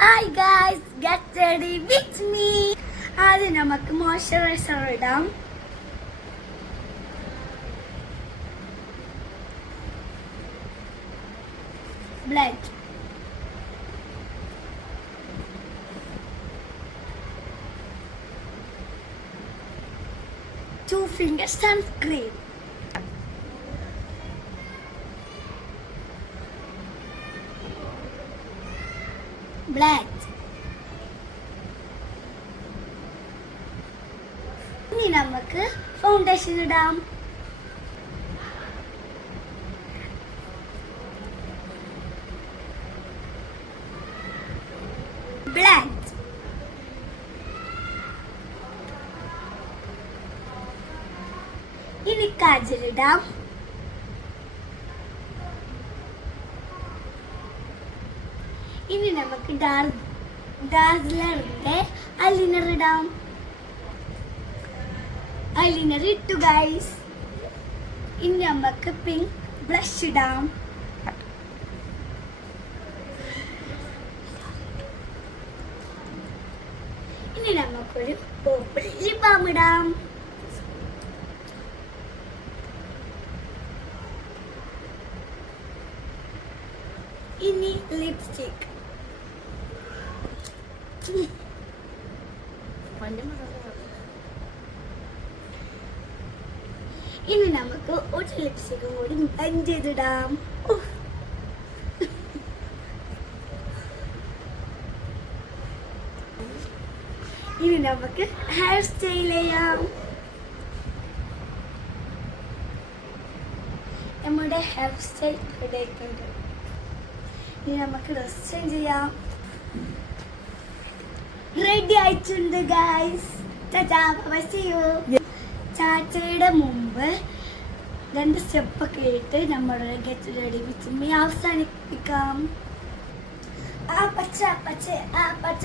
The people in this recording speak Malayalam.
Hi guys, get ready with me. ആദ്യം നമുക്ക് മോയ്സ്ചറൈസർ ഇടാം. Blend. Two finger sunscreen. Blend. ഇനി നമുക്ക് ഫൗണ്ടേഷൻ ഇടാം. Blend. ഇനി കാജൽ ഇടാം. ഇനി നമുക്ക് ഡാർക്ക്ലറിന്റെ ഐലൈനർ ഇടാം. ഐലൈനർ ഇട്ടു ഗൈസ്. ഇനി നമുക്ക് പിങ്ക് ബ്ലഷ് ഇടാം. ഇനി നമുക്കൊരു പർപ്പിൾ ലിപ് ബാം ഇടാം. ഇനി ലിപ്സ്റ്റിക്. ഇനി നമുക്ക് ഒരു ലിപ്സ്റ്റിക്കും കൂടി ബ്ലെൻഡ് ചെയ്തിടാം. ഇനി നമുക്ക് ഹെയർ സ്റ്റൈൽ ചെയ്യാം. നമ്മുടെ ഹെയർ സ്റ്റൈൽ റെഡിയായിട്ടുണ്ട്. ഇനി നമുക്ക് ഡ്രസ് ചേഞ്ച് ചെയ്യാം. റെഡി ആയിട്ടുണ്ട് ഗൈസ്. ചാച്ചയുടെ മുമ്പ് 2 സ്റ്റെപ്പൊക്കെ ഇട്ട് നമ്മുടെ ഗെറ്റ് റെഡി വിത്ത് മീ അവസാനിപ്പിക്കാം. ആ പച്ച പച്ച ആ പച്ച